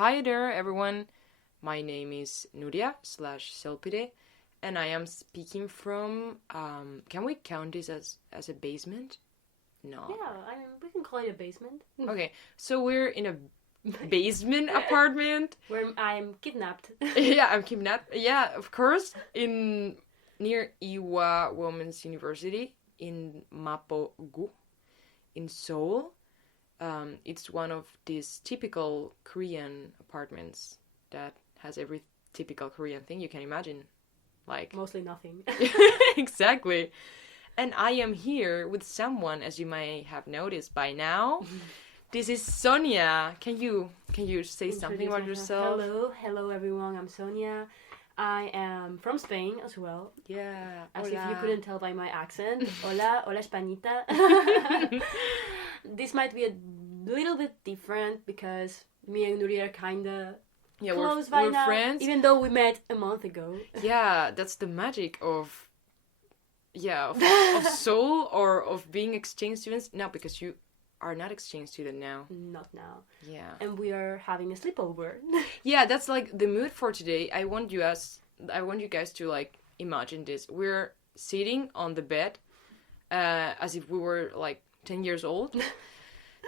Hi there, everyone. My name is Nuria/Selpide, and I am speaking from. Can we count this as a basement? No. Yeah, we can call it a basement. Okay, so we're in a basement apartment. Where I'm kidnapped. Yeah, I'm kidnapped. Yeah, of course. Near Ewha Women's University in Mapo-gu, in Seoul. It's one of these typical Korean apartments that has every typical Korean thing you can imagine. Like Mostly nothing. Exactly. And I am here with someone, as you may have noticed by now. This is Sonia. Can you say something about yourself? Hello everyone. I'm Sonia. I am from Spain as well. Yeah. As Hola. if you couldn't tell by my accent. Hola Españita. This might be a little bit different because me and Nuri are kinda close by we're now, friends. even though we met a month ago. Yeah, that's the magic of Seoul or of being exchange students. No, because you are not exchange student now. Not now. Yeah. And we are having a sleepover. Yeah, that's like the mood for today. I want you guys to like imagine this. We're sitting on the bed, as if we were like 10 years old.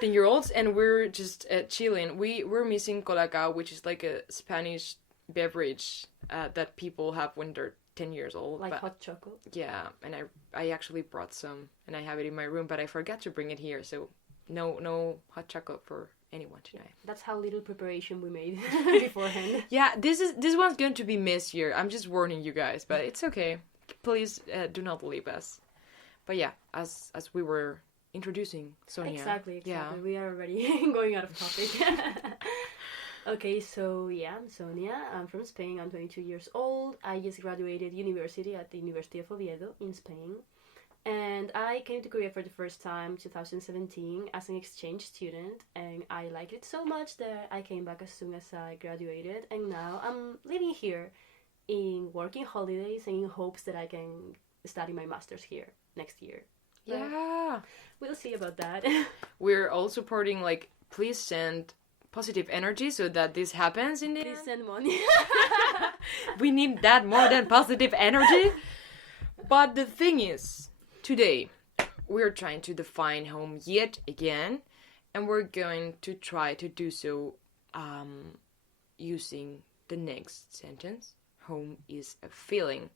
10-year-olds, and we're just chilling. We're missing colacao, which is like a Spanish beverage that people have when they're 10 years old. Like hot chocolate. Yeah, and I actually brought some, and I have it in my room, but I forgot to bring it here, so no hot chocolate for anyone tonight. That's how little preparation we made beforehand. Yeah, this one's going to be messier. I'm just warning you guys, but it's okay. Please do not leave us. But yeah, as we were introducing Sonia. Exactly. Yeah. We are already going out of topic. Okay, so yeah, I'm Sonia. I'm from Spain. I'm 22 years old. I just graduated university at the University of Oviedo in Spain. And I came to Korea for the first time 2017 as an exchange student, and I liked it so much that I came back as soon as I graduated, and now I'm living here in working holidays and in hopes that I can study my master's here next year. Yeah. We'll see about that. We're all supporting, like, please send positive energy so that this happens in the Please send money. We need that more than positive energy. But the thing is, today, we're trying to define home yet again, and we're going to try to do so using the next sentence. Home is a feeling.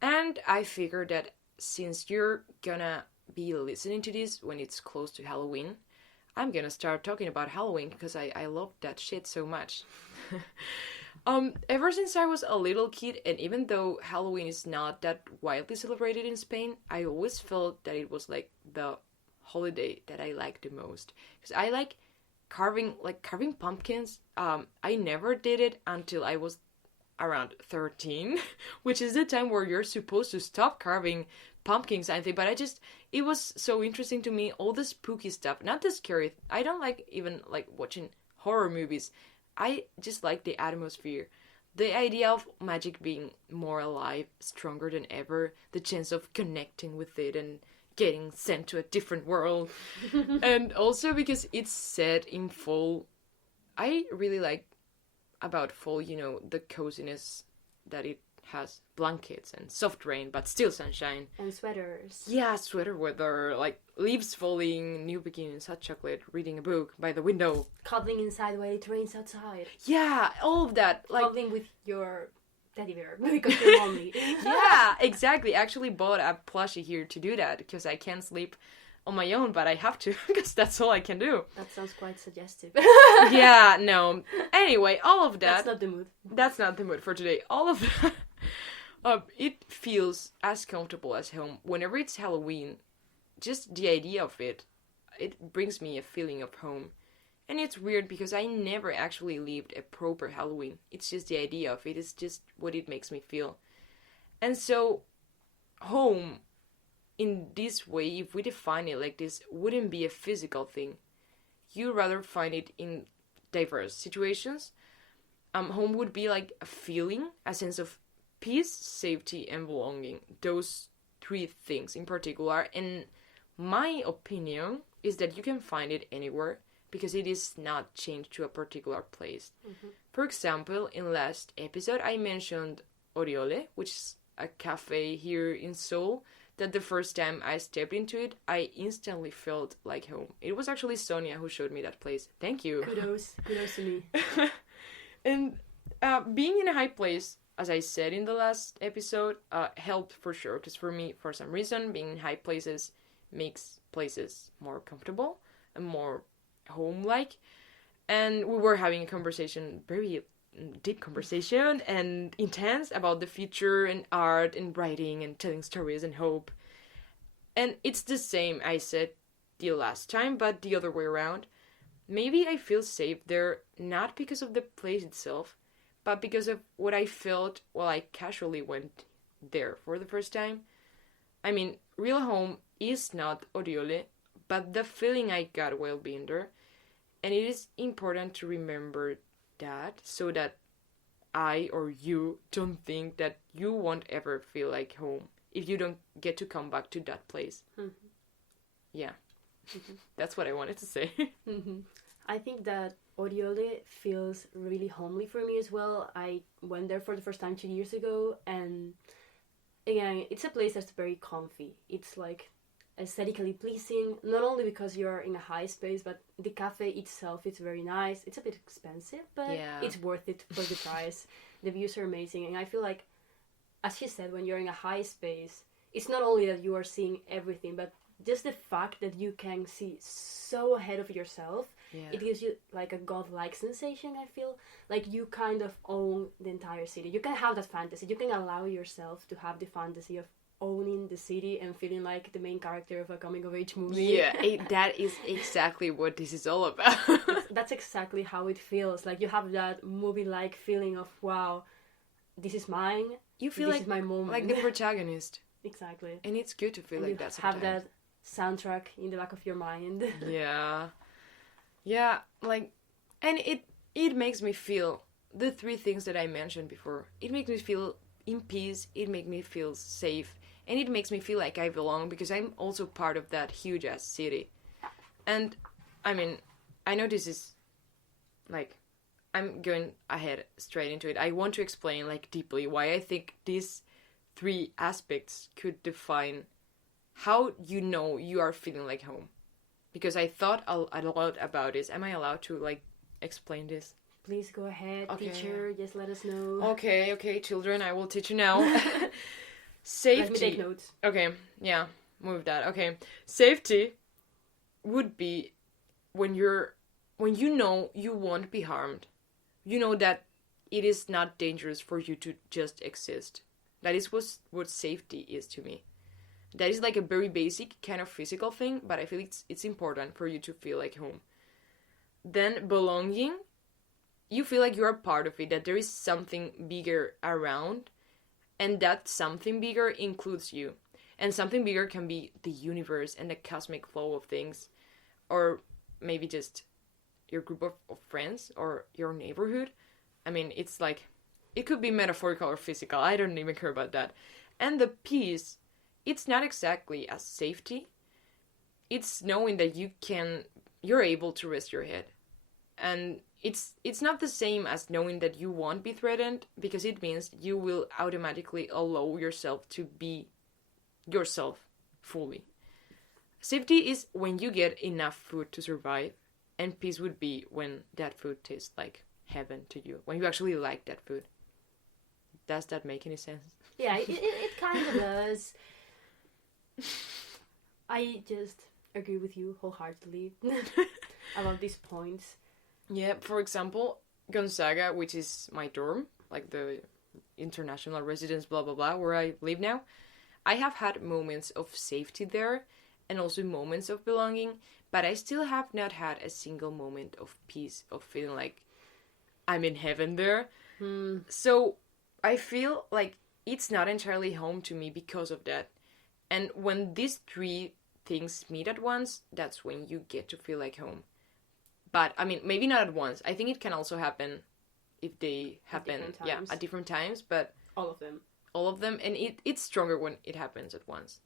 And I figured that since you're gonna be listening to this when it's close to Halloween, I'm gonna start talking about Halloween because I love that shit so much. Ever since I was a little kid, and even though Halloween is not that widely celebrated in Spain, I always felt that it was like the holiday that I liked the most. Because I like carving pumpkins. I never did it until I was around 13, which is the time where you're supposed to stop carving pumpkins, I think. But it was so interesting to me, all the spooky stuff, not the scary. I don't like even like watching horror movies. I just like the atmosphere, the idea of magic being more alive, stronger than ever, the chance of connecting with it and getting sent to a different world. And also because it's set in fall, I really like about fall, the coziness that it has, blankets and soft rain, but still sunshine. And sweaters. Yeah, sweater weather, like leaves falling, new beginnings, hot chocolate, reading a book by the window. Cuddling inside while it rains outside. Yeah, all of that. Like cuddling with your teddy bear because you're lonely. Yeah, exactly. I actually bought a plushie here to do that because I can't sleep on my own, but I have to because that's all I can do. That sounds quite suggestive. Yeah, no. Anyway, all of that. That's not the mood. That's not the mood for today. All of that. It feels as comfortable as home. Whenever it's Halloween, just the idea of it brings me a feeling of home. And it's weird because I never actually lived a proper Halloween. It's just the idea of it. It's just what it makes me feel. And so, home, in this way, if we define it like this, wouldn't be a physical thing. You rather find it in diverse situations. Home would be like a feeling, a sense of peace, safety, and belonging. Those three things in particular. And my opinion is that you can find it anywhere, because it is not changed to a particular place. For example, in last episode I mentioned Oriole, which is a cafe here in Seoul, that the first time I stepped into it, I instantly felt like home. It was actually Sonia who showed me that place. Thank you. Kudos to me. And being in a high place, as I said in the last episode, helped for sure. Because for me, for some reason, being in high places makes places more comfortable and more home-like. And we were having a conversation, very deep conversation and intense, about the future and art and writing and telling stories and hope. And it's the same I said the last time, but the other way around. Maybe I feel safe there not because of the place itself, but because of what I felt while I casually went there for the first time. I mean, real home is not Oriole, but the feeling I got while being there. And it is important to remember that, so that I or you don't think that you won't ever feel like home if you don't get to come back to that place. Yeah. That's what I wanted to say. I think that Oriole feels really homely for me as well. I went there for the first time 2 years ago, and again, it's a place that's very comfy. It's like aesthetically pleasing, not only because you're in a high space, but the cafe itself is very nice. It's a bit expensive, but it's worth it for the price. The views are amazing, and I feel like, as she said, when you're in a high space, it's not only that you are seeing everything, but just the fact that you can see so ahead of yourself, it gives you like a godlike sensation, I feel. Like you kind of own the entire city. You can have that fantasy. You can allow yourself to have the fantasy of owning the city and feeling like the main character of a coming-of-age movie. Yeah, that is exactly what this is all about. That's exactly how it feels. Like you have that movie-like feeling of, wow, this is mine. You feel this like is my moment. Like the protagonist. Exactly. And it's good to feel and like you that sometimes. have that soundtrack in the back of your mind. Yeah, like, and it makes me feel the three things that I mentioned before. It makes me feel in peace, it makes me feel safe, and it makes me feel like I belong, because I'm also part of that huge ass city. And I mean, I know this is like, I'm going ahead straight into it. I want to explain like deeply why I think these three aspects could define how you know you are feeling like home. Because I thought a lot about this. Am I allowed to like explain this? Please go ahead, teacher. Just let us know. Okay, children, I will teach you now. Safety. Let me take notes. Okay, yeah, move that. Okay, safety would be when you know you won't be harmed. You know that it is not dangerous for you to just exist. That is what safety is to me. That is like a very basic kind of physical thing, but I feel it's important for you to feel like home. Then belonging, you feel like you're a part of it, that there is something bigger around, and that something bigger includes you. And something bigger can be the universe and the cosmic flow of things, or maybe just your group of friends or your neighborhood. I mean, it's like, it could be metaphorical or physical, I don't even care about that. And the peace, it's not exactly a safety. It's knowing that you're able to rest your head. And it's not the same as knowing that you won't be threatened, because it means you will automatically allow yourself to be yourself fully. Safety is when you get enough food to survive, and peace would be when that food tastes like heaven to you, when you actually like that food. Does that make any sense? Yeah, it kind of does. I just agree with you wholeheartedly about these points. Yeah, for example, Gonzaga, which is my dorm, like the international residence, blah, blah, blah, where I live now, I have had moments of safety there and also moments of belonging, but I still have not had a single moment of peace, of feeling like I'm in heaven there. So I feel like it's not entirely home to me because of that. And when these three things meet at once, that's when you get to feel like home. But, I mean, maybe not at once. I think it can also happen if they happen at different times, but... All of them. And it's stronger when it happens at once.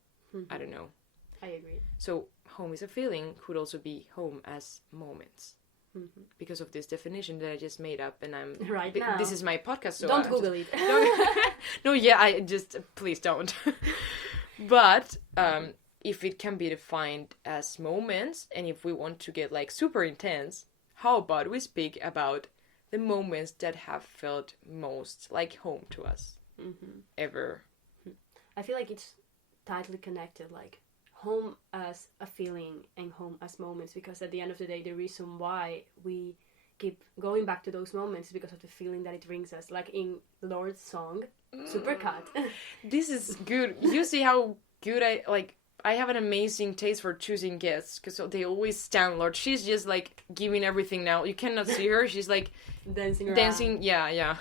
I don't know. I agree. So home is a feeling could also be home as moments. Mm-hmm. Because of this definition that I just made up, and I'm right now. This is my podcast, so don't Google it. No, yeah, I just please don't. But if it can be defined as moments, and if we want to get like super intense, how about we speak about the moments that have felt most like home to us ever? I feel like it's tightly connected, like home as a feeling and home as moments, because at the end of the day, the reason why we keep going back to those moments is because of the feeling that it brings us, like in Lord's song Supercut. This is good. You see how good I have an amazing taste for choosing guests, because they always stand Lord. She's just like giving everything now. You cannot see her. She's like dancing around. Dancing, yeah.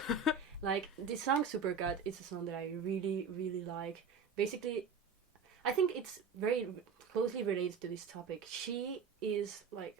Like, this song Supercut is a song that I really, really like. Basically, I think it's very closely related to this topic. She is like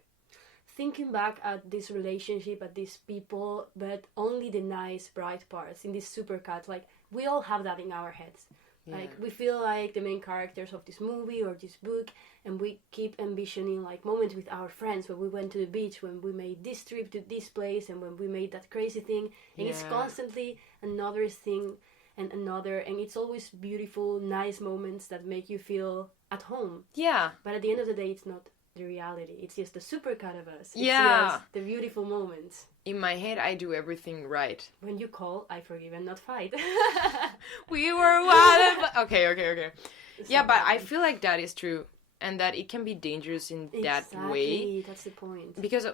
thinking back at this relationship, at these people, but only the nice, bright parts in this Supercut. Like, we all have that in our heads. Yeah. Like, we feel like the main characters of this movie or this book, and we keep envisioning like moments with our friends when we went to the beach, when we made this trip to this place, and when we made that crazy thing. And it's constantly another thing and another, and it's always beautiful, nice moments that make you feel at home. Yeah. But at the end of the day, it's not the reality. It's just the Supercut of us. It's just the beautiful moments. In my head, I do everything right. When you call, I forgive and not fight. We were wild. Okay. Yeah, but I feel like that is true. And that it can be dangerous in that way. Exactly, that's the point. Because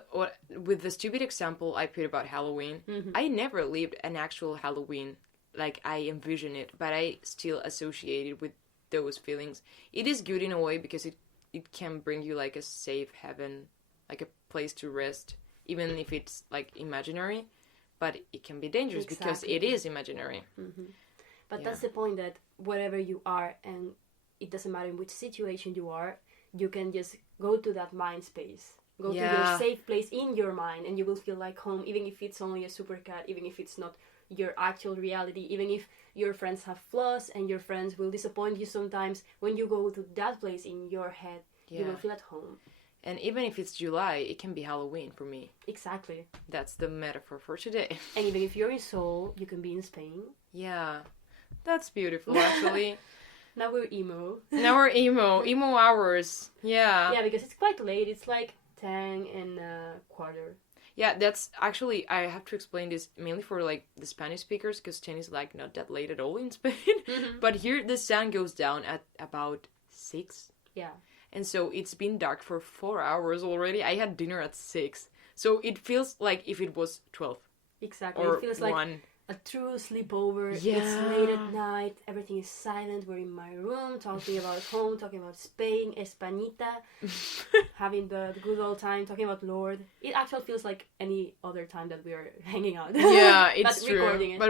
with the stupid example I put about Halloween, I never lived an actual Halloween like I envision it, but I still associate it with those feelings. It is good in a way because it can bring you like a safe haven, like a place to rest, even if it's like imaginary, but it can be dangerous because it is imaginary. But that's the point, that wherever you are, and it doesn't matter in which situation you are, you can just go to that mind space, go to your safe place in your mind, and you will feel like home, even if it's only a Supercut, even if it's not your actual reality, even if your friends have flaws and your friends will disappoint you sometimes. When you go to that place in your head, you will feel at home. And even if it's July, it can be Halloween for me. Exactly. That's the metaphor for today. And even if you're in Seoul, you can be in Spain. Yeah. That's beautiful, actually. Now we're emo. Emo hours. Yeah. Yeah, because it's quite late. It's like 10 and a quarter. Yeah, that's actually, I have to explain this mainly for like the Spanish speakers, because 10 is like not that late at all in Spain. But here the sun goes down at about 6. Yeah. And so it's been dark for 4 hours already. I had dinner at 6. So it feels like if it was 12. Exactly. Or it feels like 1. A true sleepover. Yeah. It's late at night. Everything is silent. We're in my room talking about home, talking about Spain, Españita, having the good old time, talking about Lord. It actually feels like any other time that we are hanging out. Yeah, it's but true.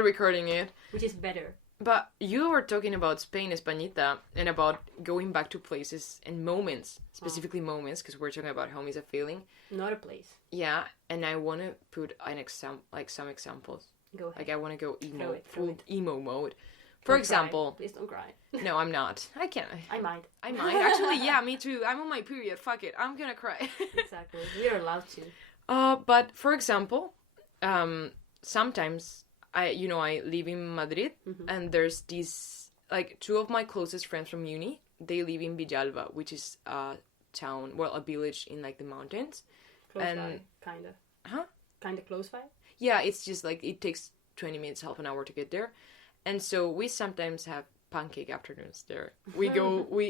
Recording it. Which is better. But you were talking about Spain, Españita, and about going back to places and moments, specifically moments, because we're talking about home is a feeling. Not a place. Yeah, and I want to put some examples. Go ahead. Like, I want to go emo, full emo mode. For example... Cry. Please don't cry. No, I'm not. I can't. I might. Actually, yeah, me too. I'm on my period. Fuck it. I'm gonna cry. Exactly. We are allowed to. But, for example, sometimes I live in Madrid, and there's these, like, 2 of my closest friends from uni, they live in Villalba, which is a town, well, a village in, like, the mountains. Close by, kind of. Huh? Kind of close by? Yeah, it's just, like, it takes 20 minutes, half an hour to get there. And so we sometimes have pancake afternoons there.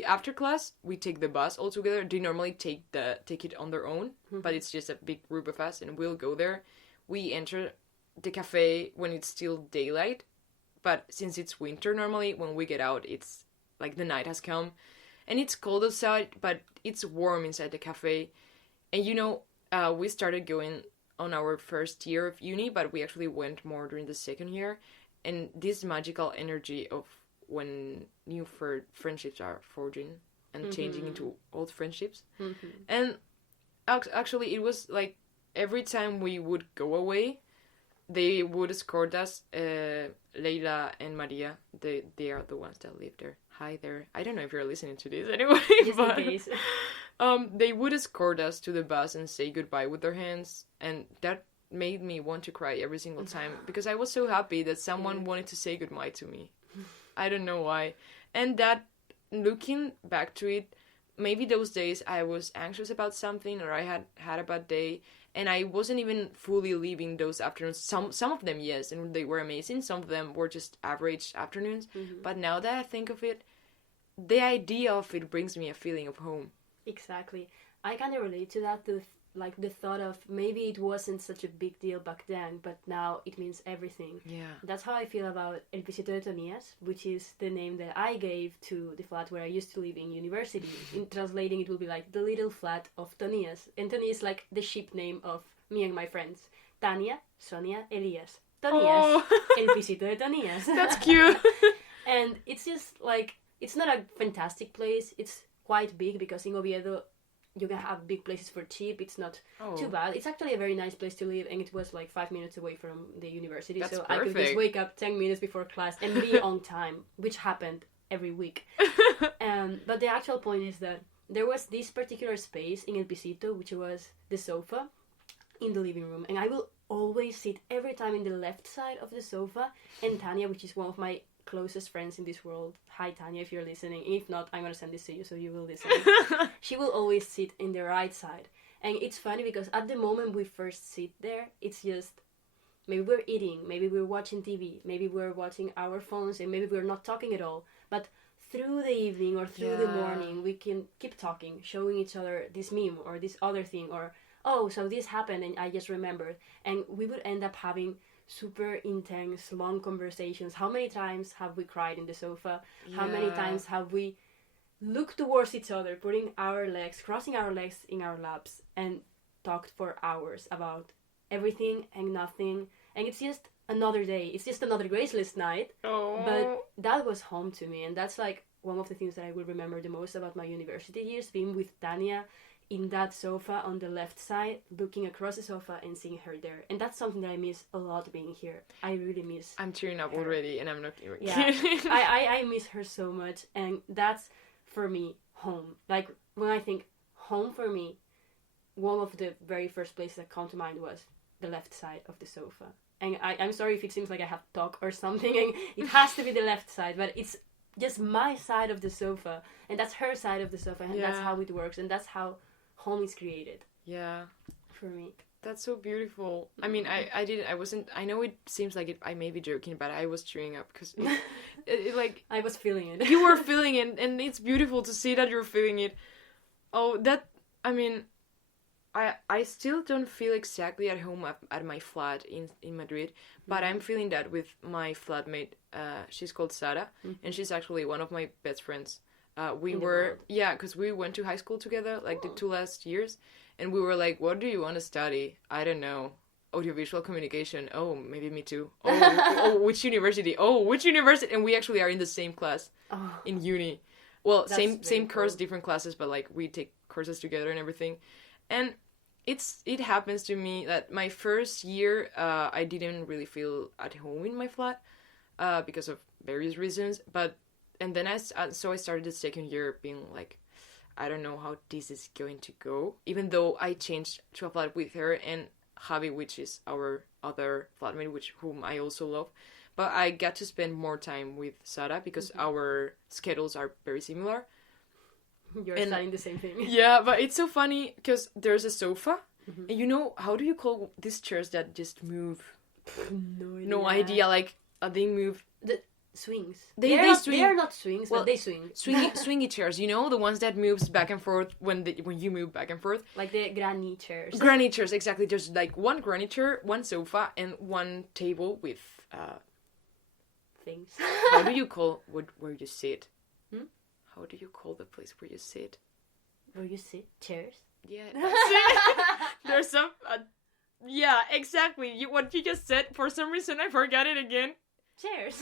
After class, we take the bus all together. They normally take it on their own, but it's just a big group of us, and we'll go there. We enter the cafe when it's still daylight, but since it's winter normally, when we get out, it's like the night has come, and it's cold outside, but it's warm inside the cafe. And we started going on our first year of uni, but we actually went more during the second year, and this magical energy of when new friendships are forging and changing into old friendships. And actually it was like every time we would go away, they would escort us. Leila and Maria, they are the ones that live there. Hi there. I don't know if you're listening to this anyway, Just but in case. they would escort us to the bus and say goodbye with their hands, and that made me want to cry every single time because I was so happy that someone wanted to say goodbye to me. I don't know why. And that, looking back to it, maybe those days I was anxious about something or I had a bad day and I wasn't even fully leaving those afternoons. Some of them, yes, and they were amazing. Some of them were just average afternoons. But now that I think of it, the idea of it brings me a feeling of home. Exactly. I kind of relate to that, like the thought of maybe it wasn't such a big deal back then, but now it means everything. Yeah. That's how I feel about El Pisito de Tonías, which is the name that I gave to the flat where I used to live in university. In translating, it will be like the little flat of Tonías. And Tonías is like the ship name of me and my friends. Tania, Sonia, Elias. Tonías. El Pisito de Tonías. That's cute. And it's just like, it's not a fantastic place. It's quite big because in Oviedo, you can have big places for cheap. It's not too bad. It's actually a very nice place to live, and it was like 5 minutes away from the university. That's so perfect. I could just wake up 10 minutes before class and be on time, which happened every week. But the actual point is that there was this particular space in El Pisito, which was the sofa in the living room, and I will always sit every time in the left side of the sofa, and Tanya, which is one of my closest friends in this world. Hi Tanya, if you're listening. If not, I'm gonna send this to you so you will listen. She will always sit in the right side. And it's funny because at the moment we first sit there, it's just maybe we're eating, maybe we're watching TV, maybe we're watching our phones, and maybe we're not talking at all. But through the evening or through the morning, we can keep talking, showing each other this meme or this other thing, or oh, so this happened and I just remembered. And we would end up having super intense, long conversations. How many times have we cried in the sofa? How many times have we looked towards each other, crossing our legs in our laps, and talked for hours about everything and nothing? And it's just another day. It's just another graceless night. But that was home to me, and that's like one of the things that I will remember the most about my university years, being with Tanya in that sofa on the left side, looking across the sofa and seeing her there. And that's something that I miss a lot being here. I really miss I'm tearing up her. already, and I'm not even Yeah, kidding. I miss her so much, and that's, for me, home. Like, when I think home for me, one of the very first places that come to mind was the left side of the sofa. And I'm sorry if it seems like I have to talk or something, and it has to be the left side, but it's just my side of the sofa, and that's her side of the sofa, and that's how it works, and that's how home is created. Yeah. For me. That's so beautiful. I mean, I know it seems like I may be joking, but I was cheering up because it like... I was feeling it. You were feeling it, and it's beautiful to see that you're feeling it. I mean, I still don't feel exactly at home at my flat in Madrid, but I'm feeling that with my flatmate. She's called Sara, and she's actually one of my best friends. Because we went to high school together, like the 2 last years, and we were like, what do you want to study? I don't know. Audiovisual communication. Oh, maybe me too. Which university? Which university? And we actually are in the same class in uni. Well, same course, different classes, but like we take courses together and everything. And it happens to me that my first year, I didn't really feel at home in my flat because of various reasons, and then I started the second year being like, I don't know how this is going to go. Even though I changed to a flat with her and Javi, which is our other flatmate, whom I also love. But I got to spend more time with Sara because our schedules are very similar. You're studying the same thing. Yeah, but it's so funny because there's a sofa. And you know, how do you call these chairs that just move? No idea. Like, they move... Swings. They swing. They are not swings, but they swing. Swingy chairs, you know, the ones that moves back and forth when you move back and forth. Like the granny chairs. Granny chairs, exactly. There's like one granny chair, one sofa, and one table with things. How do you call where you sit? How do you call the place where you sit? Where you sit? Chairs. Yeah, that's it. There's some. Yeah, exactly. What you just said. For some reason, I forgot it again. Chairs.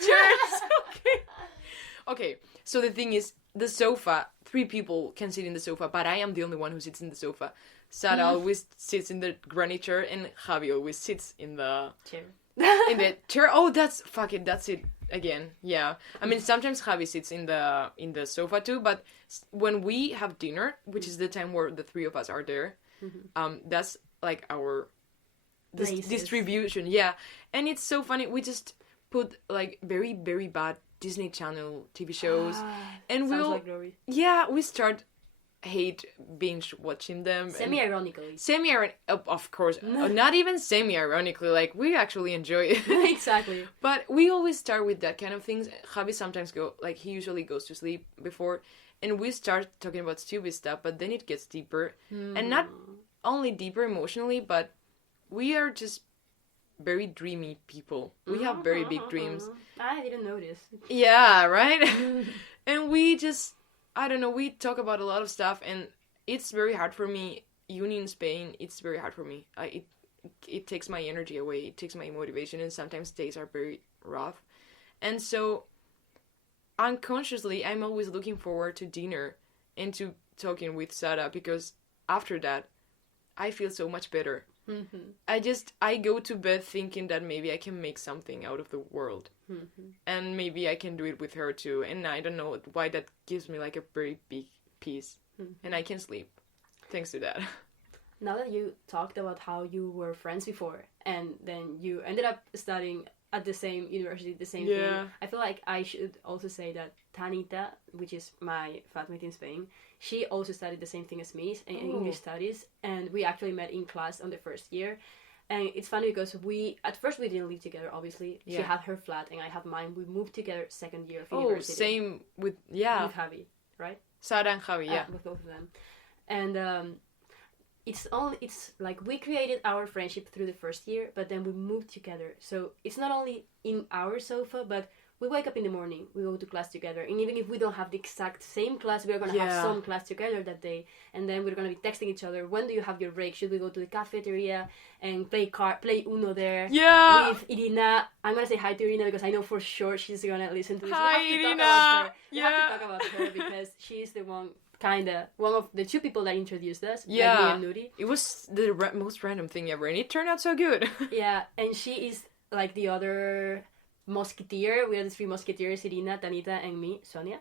Okay, so the thing is, the sofa, 3 people can sit in the sofa, but I am the only one who sits in the sofa. Sara always sits in the granny chair, and Javi always sits in the in the chair. Oh, that's it again. Yeah, I mean sometimes Javi sits in the sofa too, but when we have dinner, which is the time where the three of us are there, that's like our distribution. Yeah, and it's so funny. We just put like very very bad Disney Channel TV shows, and we start hate binge watching them semi-ironically. Of course, not even semi-ironically, like we actually enjoy it. Exactly. But we always start with that kind of things. Javi sometimes he usually goes to sleep before, and we start talking about stupid stuff, but then it gets deeper, and not only deeper emotionally, but we are just very dreamy people. We have very big dreams. I didn't notice. Yeah, right? And we just, I don't know, we talk about a lot of stuff, and it's very hard for me. Uni in Spain, it's very hard for me. It takes my energy away. It takes my motivation, and sometimes days are very rough. And so, unconsciously, I'm always looking forward to dinner and to talking with Sara, because after that, I feel so much better. I go to bed thinking that maybe I can make something out of the world. And maybe I can do it with her too. And I don't know why that gives me like a very big peace. And I can sleep thanks to that. Now that you talked about how you were friends before and then you ended up studying at the same university, the same thing, I feel like I should also say that Tanita, which is my flatmate in Spain, she also studied the same thing as me in English studies, and we actually met in class on the first year. And it's funny because at first we didn't live together, obviously. She had her flat and I had mine. We moved together second year of university. Same with Javi, right? Sara and Javi, with both of them. And it's like we created our friendship through the first year, but then we moved together. So it's not only in our sofa, but we wake up in the morning, we go to class together, and even if we don't have the exact same class, we're going to have some class together that day, and then we're going to be texting each other, when do you have your break? Should we go to the cafeteria and play Uno there? Yeah! With Irina. I'm going to say hi to Irina because I know for sure she's going to listen to this. Hi, Irina! We have to talk about her because she's the one of the two people that introduced us. Yeah. Me and Nuri. It was the most random thing ever, and it turned out so good. Yeah, and she is like the other musketeer. We are the three musketeers: Irina, Tanita, and me, Sonia.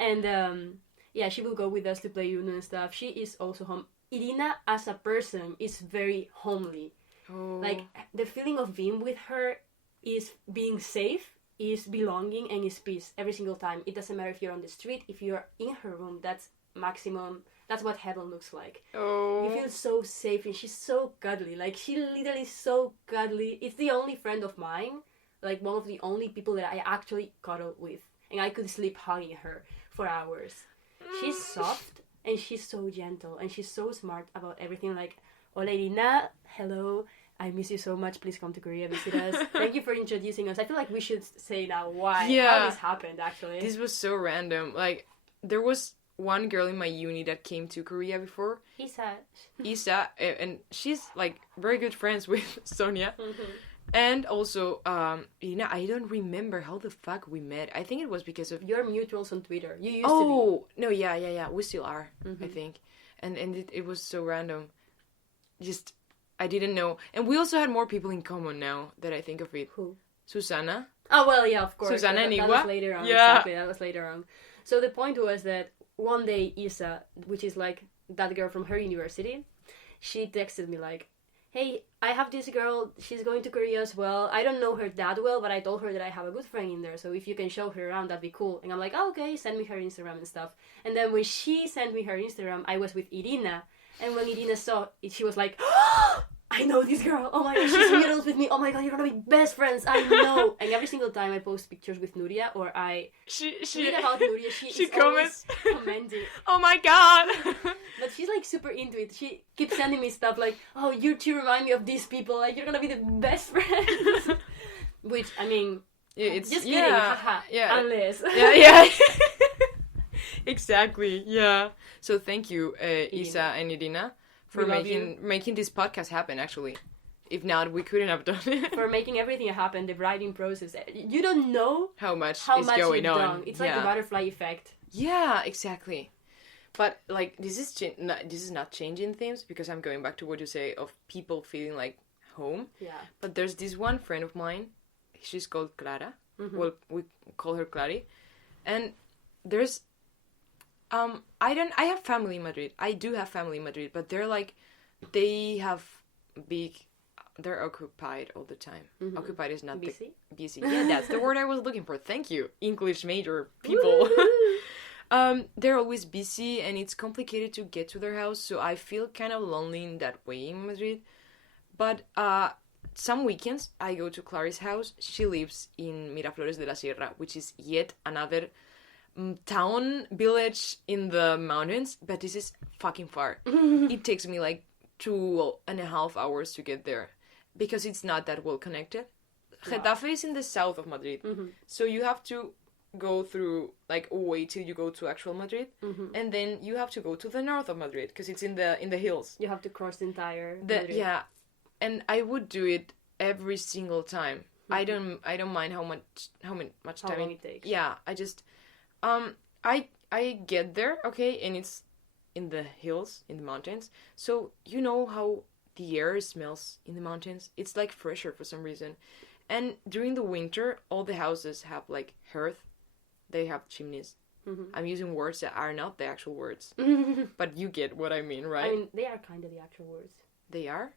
And she will go with us to play Uno and stuff. She is also home. Irina as a person is very homely. Like the feeling of being with her is being safe, is belonging, and is peace every single time. It doesn't matter if you're on the street, if you're in her room. That's maximum. That's what heaven looks like. You feel so safe, and she's so cuddly. Like she literally is so cuddly. It's the only friend of mine. Like one of the only people that I actually cuddle with. And I could sleep hugging her for hours. She's soft and she's so gentle and she's so smart about everything. Like, hola Irina, hello, I miss you so much. Please come to Korea, visit us. Thank you for introducing us. I feel like we should say now how this happened actually. This was so random. Like, there was one girl in my uni that came to Korea before. Isa, and she's like very good friends with Sonia. And also, Irina, I don't remember how the fuck we met. I think it was because of... Your mutuals on Twitter. You used to be. No, yeah. We still are, I think. And it was so random. Just, I didn't know. And we also had more people in common now that I think of it. Who? Susana. Oh, well, yeah, of course. Susana and Iwa. That was later on. Yeah. Exactly, that was later on. So the point was that one day Isa, which is like that girl from her university, she texted me like, hey, I have this girl, she's going to Korea as well. I don't know her that well, but I told her that I have a good friend in there, so if you can show her around, that'd be cool. And I'm like, okay, send me her Instagram and stuff. And then when she sent me her Instagram, I was with Irina. And when Irina saw it, she was like, oh, I know this girl. Oh my god, she's murals with me. Oh my god, you're gonna be best friends. I know. And every single time I post pictures with Nuria or I tweet about Nuria, she is always commenting. Oh my god. But she's like super into it. She keeps sending me stuff like, oh, you two remind me of these people. Like, you're gonna be the best friends. Which, I mean, it's just kidding. Haha. Yeah. Unless. Yeah. Exactly. Yeah. So thank you, Isa and Irina, for making this podcast happen, actually. If not, we couldn't have done it. For making everything happen, the writing process. You don't know how much is going on. Done. It's like the butterfly effect. Yeah, exactly. But, like, this is not changing things, because I'm going back to what you say of people feeling like home. Yeah. But there's this one friend of mine. She's called Clara. Well, we call her Clary. And there's I have family in Madrid. I do have family in Madrid, but they have big, they're occupied all the time. Occupied is not busy. Busy. Yeah, that's the word I was looking for. Thank you, English major people. They're always busy, and it's complicated to get to their house. So I feel kind of lonely in that way in Madrid. But some weekends I go to Clary's house. She lives in Miraflores de la Sierra, which is yet another town, village in the mountains, but this is fucking far. It takes me like 2.5 hours to get there because it's not that well connected. Wow. Getafe is in the south of Madrid, so you have to go through, like, wait till you go to actual Madrid, and then you have to go to the north of Madrid because it's in the hills. You have to cross the entire Madrid. Yeah, and I would do it every single time. I don't mind how much time long it takes. Yeah, I just I get there, okay, and it's in the hills, in the mountains. So you know how the air smells in the mountains? It's like fresher for some reason. And during the winter, all the houses have like hearth. They have chimneys. I'm using words that are not the actual words. But you get what I mean, right? I mean, they are kind of the actual words. They are?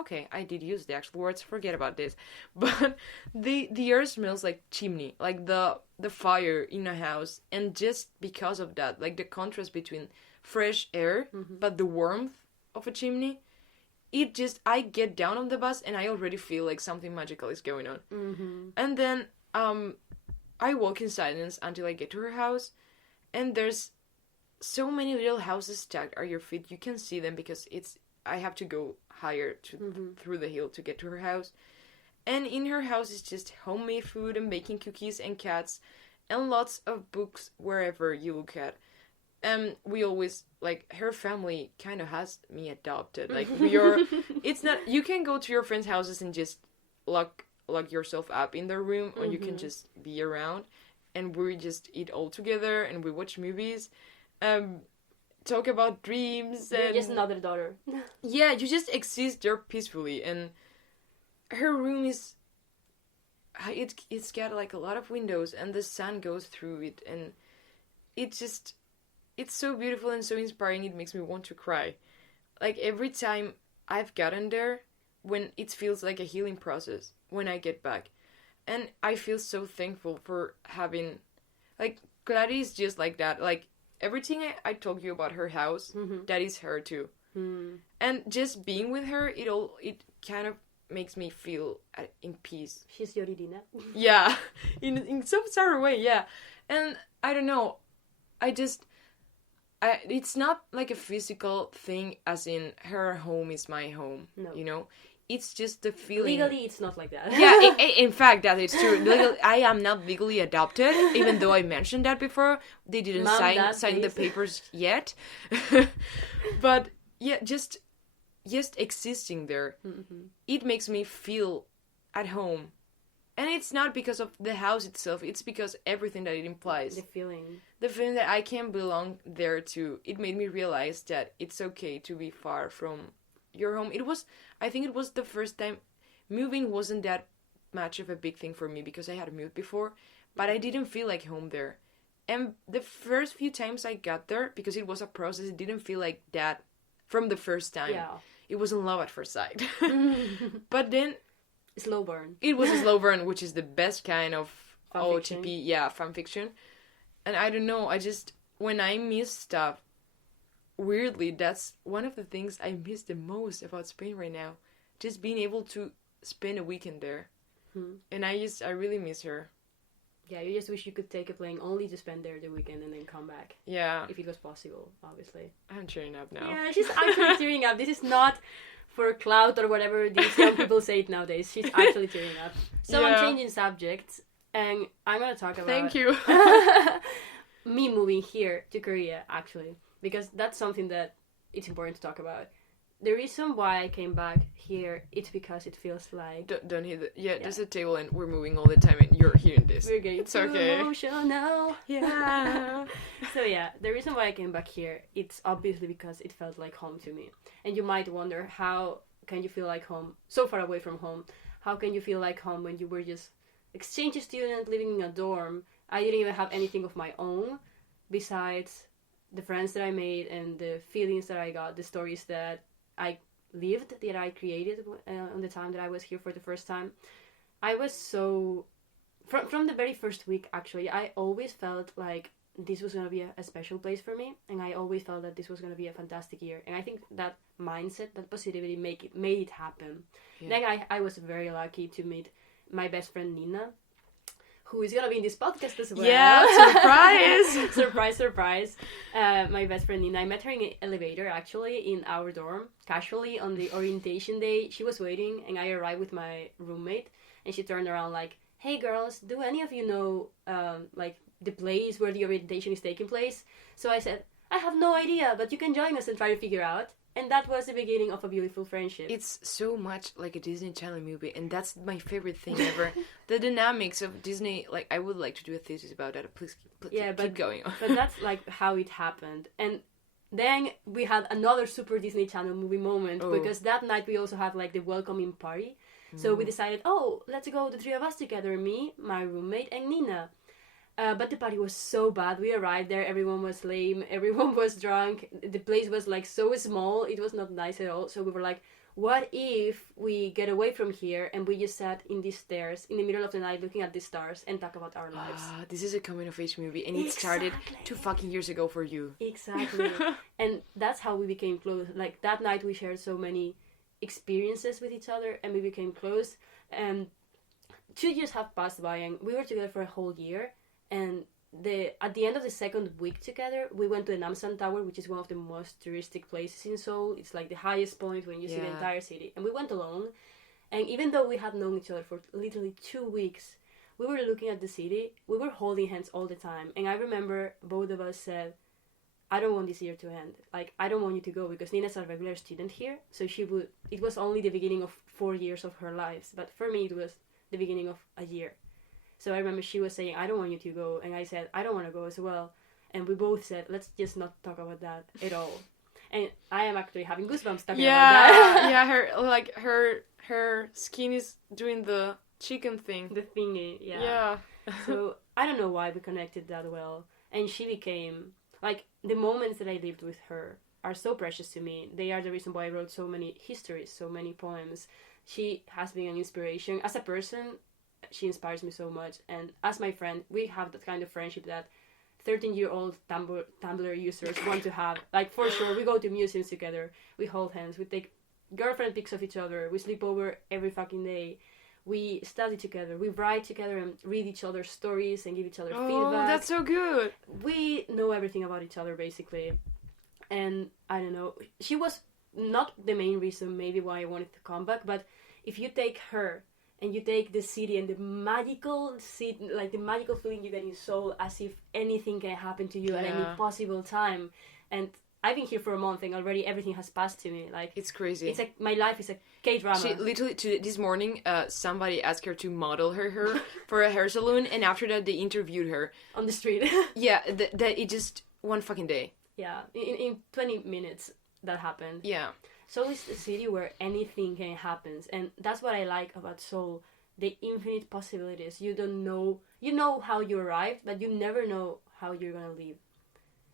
Okay, I did use the actual words. Forget about this. But the air smells like chimney, like the fire in a house. And just because of that, like the contrast between fresh air, but the warmth of a chimney, I get down on the bus and I already feel like something magical is going on. And then I walk in silence until I get to her house. And there's so many little houses stacked at your feet. You can see them because I have to go higher through the hill to get to her house. And in her house is just homemade food and baking cookies and cats and lots of books wherever you look at. And we always, like, her family kind of has me adopted. Like, it's not, you can go to your friends' houses and just lock yourself up in their room, or you can just be around. And we just eat all together and we watch movies. Talk about dreams. You're just another daughter. Yeah, you just exist there peacefully. And her room is, it's got like a lot of windows and the sun goes through it, and it's so beautiful and so inspiring. It makes me want to cry. Like, every time I've gotten there, when it feels like a healing process when I get back. And I feel so thankful for having, like, Clary is just like that. Like, everything I told you about her house, that is her too. And just being with her, it kind of makes me feel in peace. She's your Irina. Yeah, in some sort of way, yeah. And I don't know, it's not like a physical thing as in her home is my home, no. You know? It's just the feeling. Legally, it's not like that. Yeah, in fact, that is true. I am not legally adopted, even though I mentioned that before. They didn't sign the papers yet. But yeah, just existing there, it makes me feel at home. And it's not because of the house itself, it's because everything that it implies. The feeling that I can belong there too. It made me realize that it's okay to be far from your home. I think it was the first time. Moving wasn't that much of a big thing for me because I had moved before, but I didn't feel like home there. And the first few times I got there, because it was a process, it didn't feel like that from the first time. Yeah. It wasn't love at first sight. But then slow burn. It was a slow burn, which is the best kind of Fanfiction. OTP, yeah, fanfiction. And I don't know, when I miss stuff, weirdly, that's one of the things I miss the most about Spain right now. Just being able to spend a weekend there. And I really miss her. Yeah, you just wish you could take a plane only to spend there the weekend and then come back. Yeah. If it was possible, obviously. I'm tearing up now. Yeah, she's actually tearing up. This is not for clout or whatever these young people say it nowadays. She's actually tearing up. So I'm changing subjects, and I'm going to talk about... Thank you. me moving here to Korea, actually. Because that's something that it's important to talk about. The reason why I came back here, it's because it feels like... Don't hit it. Yeah, there's a table and we're moving all the time and you're hearing this. We're getting too emotional now. Yeah. So yeah, the reason why I came back here, it's obviously because it felt like home to me. And you might wonder how can you feel like home so far away from home? How can you feel like home when you were just exchange student living in a dorm? I didn't even have anything of my own besides the friends that I made and the feelings that I got, the stories that I lived, that I created on the time that I was here for the first time. I was so... From the very first week, actually, I always felt like this was going to be a special place for me, and I always felt that this was going to be a fantastic year. And I think that mindset, that positivity made it happen. Yeah. Then I was very lucky to meet my best friend Nina, who is going to be in this podcast as well. Yeah, surprise! Surprise. My best friend Nina, I met her in an elevator, actually, in our dorm, casually on the orientation day. She was waiting, and I arrived with my roommate, and she turned around like, hey girls, do any of you know, like, the place where the orientation is taking place? So I said, I have no idea, but you can join us and try to figure out. And that was the beginning of a beautiful friendship. It's so much like a Disney Channel movie, and that's my favorite thing ever. The dynamics of Disney, like, I would like to do a thesis about that. Please keep going on. But that's like how it happened. And then we had another super Disney Channel movie moment, because that night we also had like the welcoming party. So we decided, let's go, the three of us together, me, my roommate, and Nina. But the party was so bad. We arrived there, everyone was lame, everyone was drunk, the place was like so small, it was not nice at all. So we were like, what if we get away from here and we just sat in these stairs in the middle of the night looking at the stars and talk about our lives? This is a coming of age movie, and it started 2 fucking years ago for you. Exactly. And that's how we became close. Like, that night we shared so many experiences with each other, and we became close. And 2 years have passed by, and we were together for a whole year. And at the end of the second week together, we went to the Namsan Tower, which is one of the most touristic places in Seoul. It's like the highest point when you see the entire city. And we went alone. And even though we had known each other for literally 2 weeks, we were looking at the city. We were holding hands all the time. And I remember both of us said, I don't want this year to end. Like, I don't want you to go, because Nina's a regular student here. So it was only the beginning of 4 years of her lives. But for me, it was the beginning of a year. So I remember she was saying, I don't want you to go. And I said, I don't want to go as well. And we both said, let's just not talk about that at all. And I am actually having goosebumps talking about that. Yeah, her skin is doing the chicken thing. The thingy, yeah. Yeah. So I don't know why we connected that well. And she became, like, the moments that I lived with her are so precious to me. They are the reason why I wrote so many histories, so many poems. She has been an inspiration. As a person, she inspires me so much. And as my friend, we have that kind of friendship that 13-year-old Tumblr users want to have. Like, for sure, we go to museums together, we hold hands, we take girlfriend pics of each other, we sleep over every fucking day, we study together, we write together and read each other's stories and give each other feedback. Oh, that's so good. We know everything about each other, basically. And I don't know, she was not the main reason maybe why I wanted to come back, but if you take her and you take the city and the magical feeling you get in Seoul, as if anything can happen to you at any possible time. And I've been here for a month and already everything has passed to me. Like, it's crazy. It's like my life is a K-drama. She literally, this morning, somebody asked her to model her hair for a hair salon, and after that they interviewed her on the street. Yeah, that it just one fucking day. Yeah, in 20 minutes that happened. Yeah. Seoul is a city where anything can happen, and that's what I like about Seoul, the infinite possibilities. You don't know, you know how you arrived, but you never know how you're gonna leave.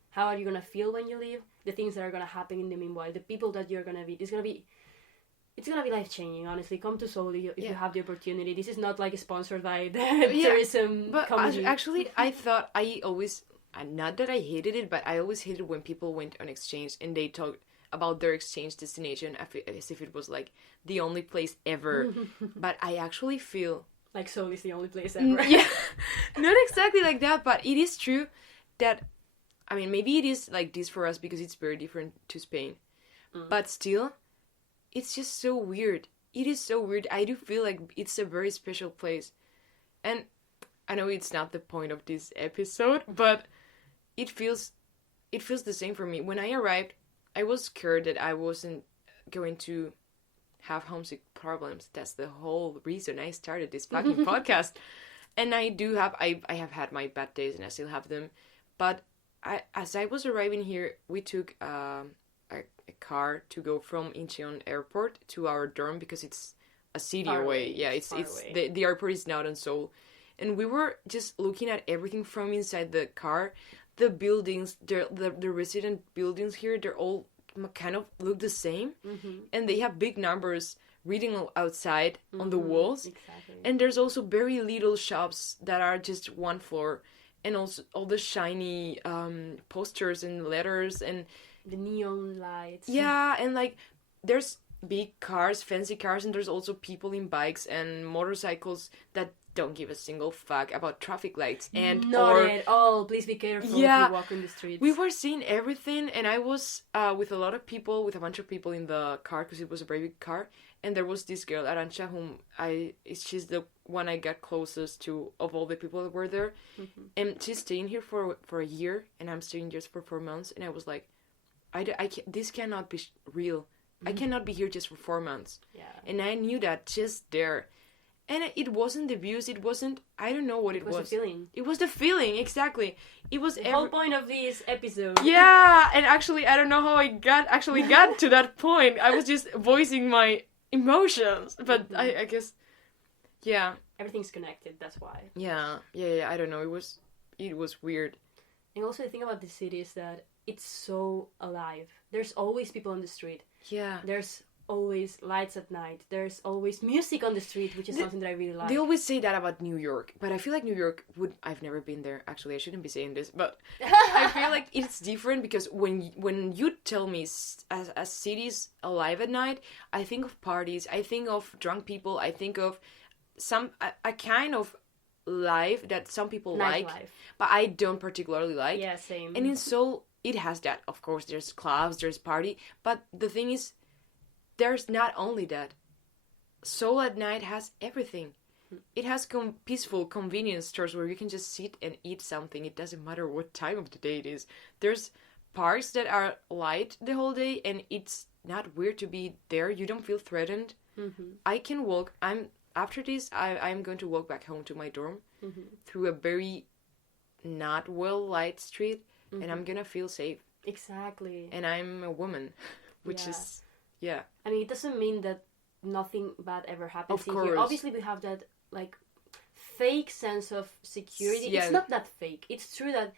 How are you gonna feel when you leave? The things that are gonna happen in the meanwhile, the people that you're gonna meet. It's gonna be life-changing, honestly. Come to Seoul if you have the opportunity. This is not like sponsored by the tourism company. Actually, I thought not that I hated it, but I always hated when people went on exchange and they talked about their exchange destination as if it was like the only place ever. But I actually feel like Seoul is the only place ever. Yeah, not exactly like that, but it is true that, I mean, maybe it is like this for us because it's very different to Spain. But still, it's just so weird. It is so weird. I do feel like it's a very special place. And I know it's not the point of this episode, but it feels the same for me. When I arrived, I was scared that I wasn't going to have homesick problems. That's the whole reason I started this fucking podcast. And I have had my bad days and I still have them. But as I was arriving here, we took a car to go from Incheon airport to our dorm because it's a city Far away. away. Yeah, It's it's far away. the airport is not in Seoul. And we were just looking at everything from inside the car. The buildings, the resident buildings here, they're all kind of look the same. And they have big numbers reading outside on the walls. Exactly. And there's also very little shops that are just one floor. And also all the shiny posters and letters and the neon lights. yeah, and like there's big cars, fancy cars, and there's also people in bikes and motorcycles that don't give a single fuck about traffic lights and Not at all. Please be careful if you walk on the streets. We were seeing everything, and I was with a lot of people, with a bunch of people in the car because it was a very big car. And there was this girl, Arancha, whom she's the one I got closest to of all the people that were there. And she's staying here for a year, and I'm staying just for 4 months. And I was like, this cannot be real. I cannot be here just for 4 months. Yeah. And I knew that just there. And it wasn't the views, it wasn't, I don't know what it was. It was the feeling. It was the feeling, exactly. It was the whole point of this episode. Yeah, and actually, I don't know how I got to that point. I was just voicing my emotions, but I guess, yeah. Everything's connected, that's why. Yeah, I don't know, it was weird. And also the thing about this city is that it's so alive. There's always people on the street. Yeah. There's always lights at night. There's always music on the street, which is something that I really like. They always say that about New York, but I feel like New York I've never been there. Actually, I shouldn't be saying this, but I feel like it's different because when you tell me a city's alive at night, I think of parties, I think of drunk people, I think of a kind of life that some people like, but I don't particularly like. Yeah, same. And in Seoul, it has that. Of course, there's clubs, there's party, but the thing is, there's not only that. Seoul at night has everything. It has peaceful convenience stores where you can just sit and eat something. It doesn't matter what time of the day it is. There's parks that are light the whole day, and it's not weird to be there. You don't feel threatened. I can walk. After this, I'm going to walk back home to my dorm through a very not well light street, and I'm gonna feel safe. Exactly. And I'm a woman, which is. Yeah. I mean, it doesn't mean that nothing bad ever happens of course. Here. Obviously, we have that, like, fake sense of security. Yeah. It's not that fake. It's true that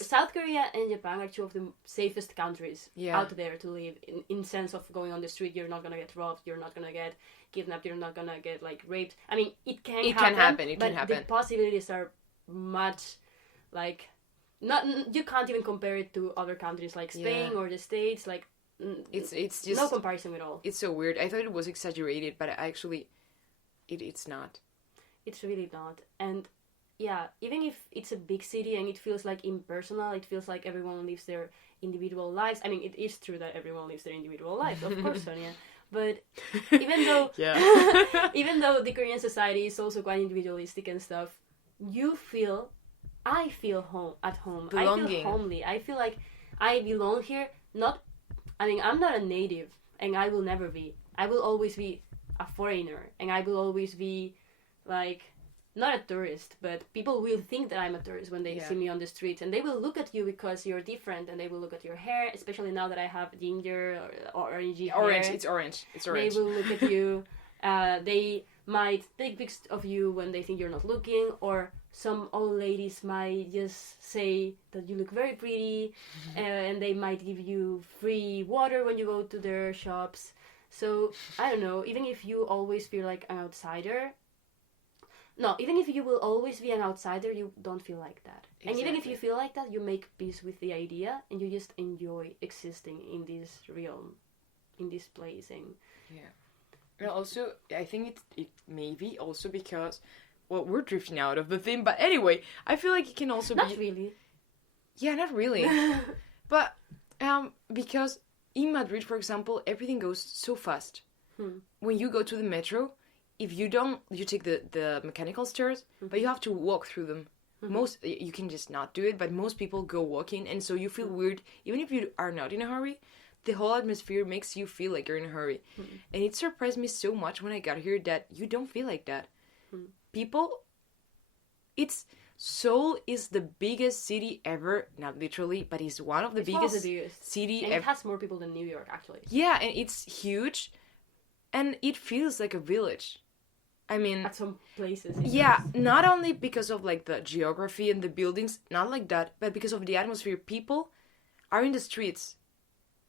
South Korea and Japan are two of the safest countries out there to live. In sense of going on the street, you're not going to get robbed, you're not going to get kidnapped, you're not going to get, like, raped. I mean, it can happen. But the possibilities are much, like, you can't even compare it to other countries like Spain or the States, like, it's just no comparison at all. It's so weird. I thought it was exaggerated, but actually it's not. It's really not. And yeah, even if it's a big city and it feels like impersonal, it feels like everyone lives their individual lives. I mean, it is true that everyone lives their individual lives, of course, Sonia. But even though even though the Korean society is also quite individualistic and stuff, I feel at home. Belonging. I feel homely. I feel like I belong here. I'm not a native, and I will never be. I will always be a foreigner, and I will always be, like, not a tourist, but people will think that I'm a tourist when they see me on the streets, and they will look at you because you're different, and they will look at your hair, especially now that I have ginger or orangey hair. It's orange. They will look at you. They might take pics of you when they think you're not looking, or some old ladies might just say that you look very pretty, and they might give you free water when you go to their shops. So, I don't know, even if you always feel like an outsider, even if you will always be an outsider, you don't feel like that. Exactly. And even if you feel like that, you make peace with the idea, and you just enjoy existing in this realm, in this place. And and also, I think it may be also because, well, we're drifting out of the theme, but anyway, I feel like it can also Not really. Yeah, not really. But, because in Madrid, for example, everything goes so fast. When you go to the metro, if you don't, you take the mechanical stairs, but you have to walk through them. You can just not do it, but most people go walking, and so you feel weird, even if you are not in a hurry. The whole atmosphere makes you feel like you're in a hurry. And it surprised me so much when I got here that you don't feel like that. People, it's Seoul is the biggest city ever, not literally, but it's one of the biggest city and it has more people than New York, actually. Yeah, and it's huge, and it feels like a village. I mean, at some places. Yeah, not only because of like the geography and the buildings, not like that, but because of the atmosphere. People are in the streets,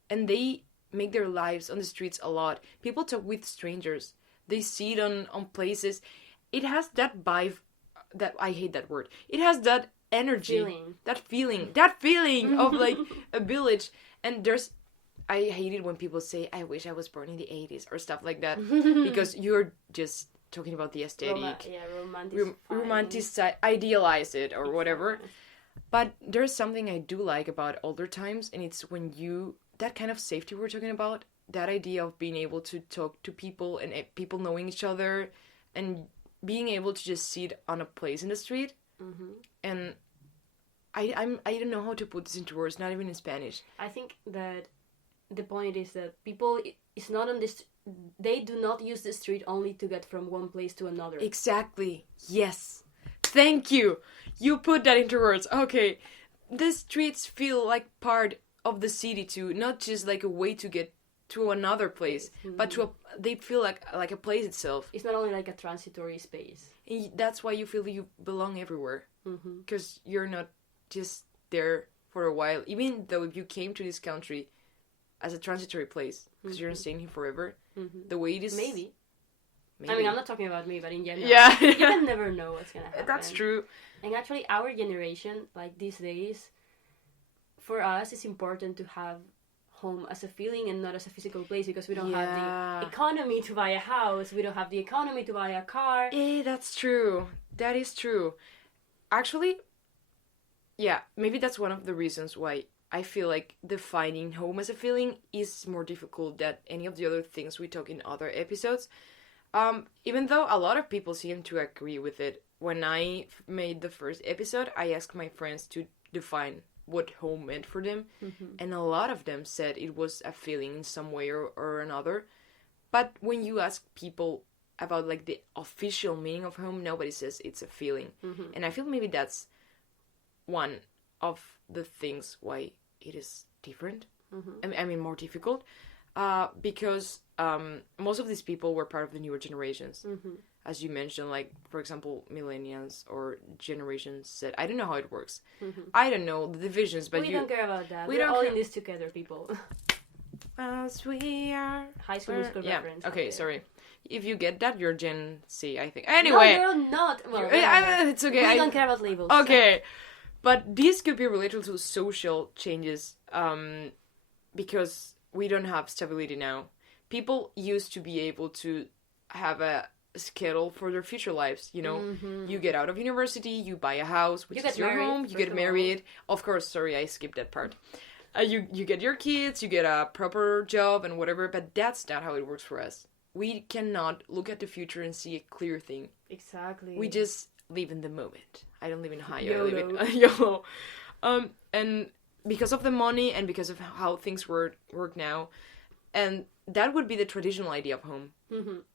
and they make their lives on the streets a lot. People talk with strangers. They sit on places. It has that vibe. That I hate that word. It has that energy, that feeling of like a village. And I hate it when people say, "I wish I was born in the 80s" or stuff like that, because you're just talking about the aesthetic, romanticize, idealize it or whatever. But there's something I do like about older times, and it's when that kind of safety we're talking about, that idea of being able to talk to people and people knowing each other, and being able to just sit on a place in the street. And I don't know how to put this into words, not even in Spanish. I think that the point is that people is not on this. They do not use the street only to get from one place to another. Exactly. Yes. Thank you. You put that into words. Okay. The streets feel like part of the city too, not just like a way to get to another place, but they feel like a place itself. It's not only like a transitory space. And that's why you feel you belong everywhere. Because you're not just there for a while. Even though if you came to this country as a transitory place, because you're not staying here forever, the way it is... Maybe. I mean, I'm not talking about me, but in general. Yeah. You can never know what's going to happen. That's true. And actually, our generation, like these days, for us, it's important to have home as a feeling and not as a physical place, because we don't have the economy to buy a house, we don't have the economy to buy a car. Yeah, that's true. That is true. Actually, yeah, maybe that's one of the reasons why I feel like defining home as a feeling is more difficult than any of the other things we talk in other episodes. Even though a lot of people seem to agree with it. When I made the first episode, I asked my friends to define what home meant for them, and a lot of them said it was a feeling in some way or another. But when you ask people about like the official meaning of home, nobody says it's a feeling. And I feel maybe that's one of the things why it is different. I mean more difficult, because most of these people were part of the newer generations. As you mentioned, like, for example, millennials or Generation Z. I don't know how it works. I don't know the divisions, but we don't care about that. We're all in this together, people. As we are. High School Musical reference. Okay, sorry. If you get that, you're Gen Z, I think. Anyway. No, you're not. Well, it's okay. We don't care about labels. Okay. But this could be related to social changes, because we don't have stability now. People used to be able to have a schedule for their future lives, you know. You get out of university, you buy a house, which is your home, you get married. Of course, sorry, I skipped that part. You get your kids, you get a proper job and whatever, but that's not how it works for us. We cannot look at the future and see a clear thing. Exactly. We just live in the moment. I don't live in Ohio. I live in YOLO. And because of the money and because of how things work now, and that would be the traditional idea of home.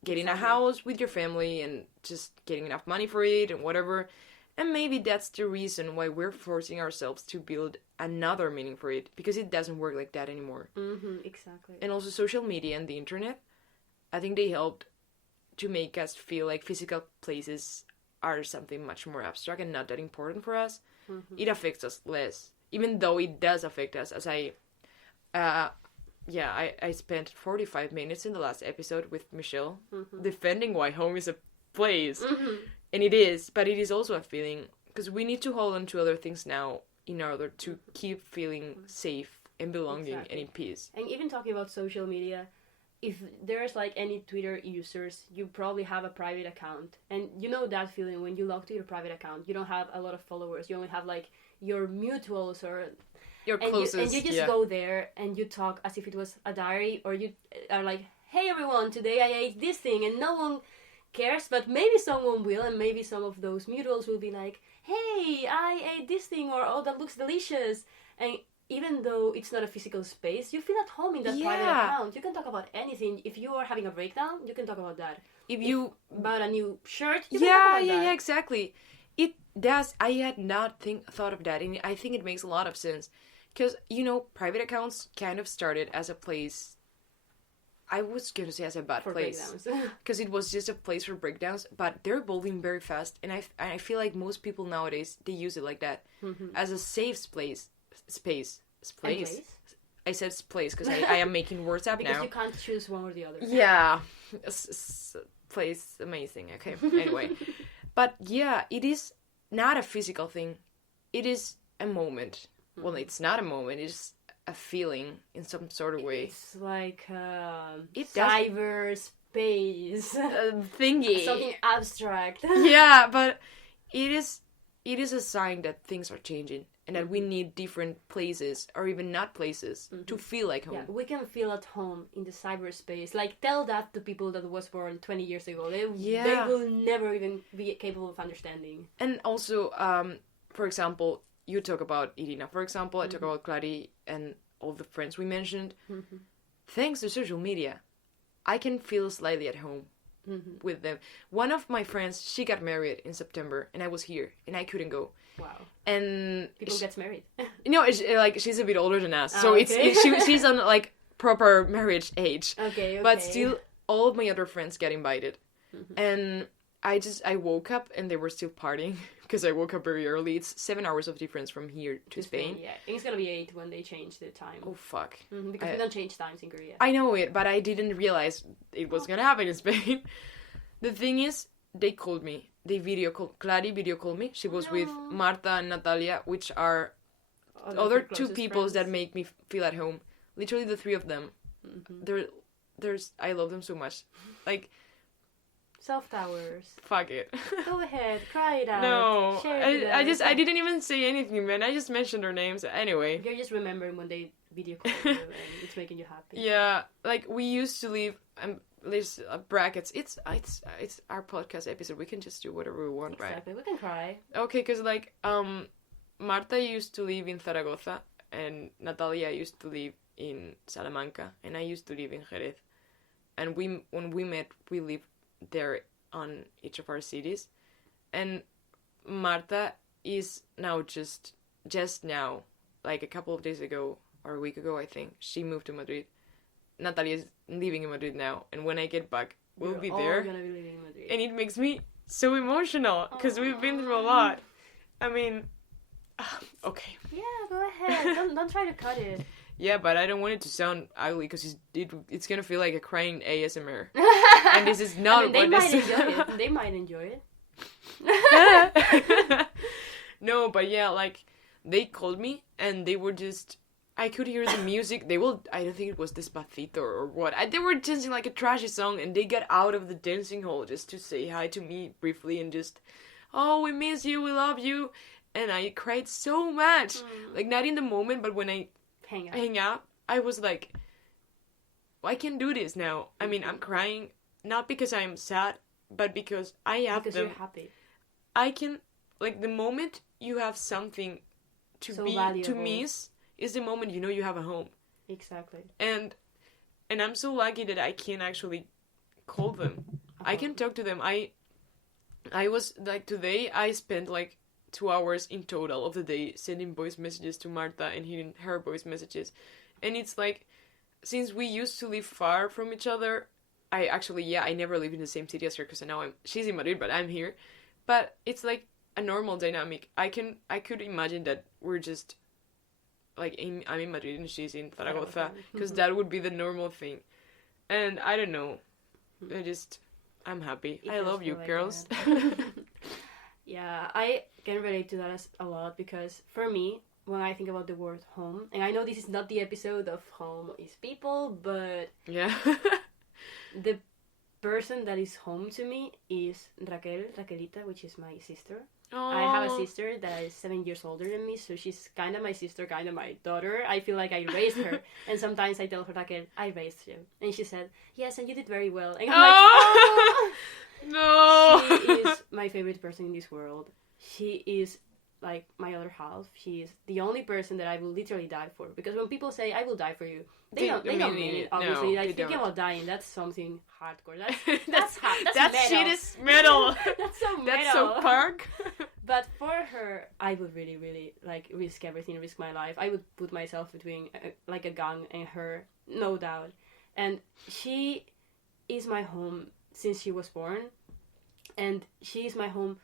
Getting a house with your family and just getting enough money for it and whatever. And maybe that's the reason why we're forcing ourselves to build another meaning for it, because it doesn't work like that anymore. Exactly. And also social media and the internet, I think they helped to make us feel like physical places are something much more abstract and not that important for us. It affects us less, even though it does affect us. As I spent 45 minutes in the last episode with Michelle defending why home is a place. And it is, but it is also a feeling, because we need to hold on to other things now in order to keep feeling safe and belonging and in peace. And even talking about social media, if there's like any Twitter users, you probably have a private account. And you know that feeling when you log to your private account. You don't have a lot of followers. You only have like your mutuals or... Your closest, and you just go there and you talk as if it was a diary, or you are like, hey everyone, today I ate this thing, and no one cares, but maybe someone will, and maybe some of those mutuals will be like, hey, I ate this thing, or oh, that looks delicious. And even though it's not a physical space, you feel at home in that private account. You can talk about anything. If you are having a breakdown, you can talk about that. If you bought a new shirt, you can talk about that. Yeah, exactly. I had not thought of that, and I think it makes a lot of sense. Because, private accounts kind of started as a place, I was going to say as a bad For place. breakdowns. Because it was just a place for breakdowns, but they're evolving very fast, and I feel like most people nowadays, they use it like that. As a safe place. Space. Place? I said place because I am making words up Because now. you can't choose one or the other. Yeah. Place, amazing. Okay, anyway. But yeah, it is not a physical thing. It is a moment. Well, it's not a moment. It's a feeling in some sort of way. It's like does- cyberspace. Thingy. Something abstract. Yeah, but it is a sign that things are changing and that we need different places or even not places to feel like home. Yeah, we can feel at home in the cyberspace. Like, tell that to people that was born 20 years ago. They will never even be capable of understanding. And also, for example, you talk about Irina. For example, I talk about Clary and all the friends we mentioned. Thanks to social media, I can feel slightly at home with them. One of my friends, she got married in September, and I was here, and I couldn't go. Wow. And People gets married. She's a bit older than us, so she's on like proper marriage age. Okay. But still, all of my other friends get invited, and I woke up and they were still partying because I woke up very early. It's 7 hours of difference from here to Spain. Yeah, it's gonna be 8 when they change the time. Oh fuck! Because we don't change times in Korea. I know it, but I didn't realize it was gonna happen in Spain. The thing is, they called me. Clary video called me. She was with Marta and Natalia, which are other two people friends. that make me feel at home. Literally the three of them. I love them so much. Like, Soft hours. fuck it. Go ahead, cry it out. No, Share it with us. I didn't even say anything, man. I just mentioned their names. Anyway. You're just remembering when they video call you and it's making you happy. Yeah, like we used to live. There's brackets. It's our podcast episode. We can just do whatever we want, right? Exactly. We can cry. Okay, because like Marta used to live in Zaragoza and Natalia used to live in Salamanca and I used to live in Jerez. And when we met, we lived there on each of our cities. And Marta is now just now, like a couple of days ago or a week ago, I think, she moved to Madrid. Natalia is living in Madrid now, and when I get back, we'll be there. Gonna be living in Madrid. And it makes me so emotional because we've been through a lot. I mean, okay. Yeah, go ahead. Don't try to cut it. Yeah, but I don't want it to sound ugly because it's gonna feel like a crying ASMR, and this is not. They might enjoy it. They might enjoy it. No, but yeah, like they called me and they were just. I could hear the music. I don't think it was Despacito or what. They were dancing like a trashy song and they got out of the dancing hall just to say hi to me briefly and just, oh, we miss you, we love you. And I cried so much. Like, not in the moment, but when I hang up, I was like, I can do this now. I mean, I'm crying, not because I'm sad, but because I have them. Because you're happy. I can, like, the moment you have something to miss, is the moment you know you have a home. Exactly. And I'm so lucky that I can actually call them. I can talk to them. I was, like, today I spent, like, 2 hours in total of the day sending voice messages to Marta and hearing her voice messages. And it's like, since we used to live far from each other, I never live in the same city as her because now she's in Madrid, but I'm here. But it's like a normal dynamic. I could imagine that we're just... Like, I'm in Madrid and she's in Zaragoza. Because that would be the normal thing. And I don't know. I'm happy. I love you, like girls. Yeah, I can relate to that a lot. Because for me, when I think about the word home... And I know this is not the episode of Home is People, but... Yeah. The person that is home to me is Raquelita, which is my sister. Aww. I have a sister that is 7 years older than me, so she's kind of my sister, kind of my daughter. I feel like I raised her, and sometimes I tell her, Raquel, I raised you. And she said, yes, and you did very well. And I'm like, oh! No! She is my favorite person in this world. She is like my other half. She is the only person that I will literally die for. Because when people say, I will die for you, they don't mean it, obviously. No, like, thinking about dying, that's something hardcore. That's that metal. shit is metal. That's so metal. That's so punk. But for her, I would really, really like risk everything, risk my life. I would put myself between like a gun and her, no doubt. And she is my home since she was born, and she is my home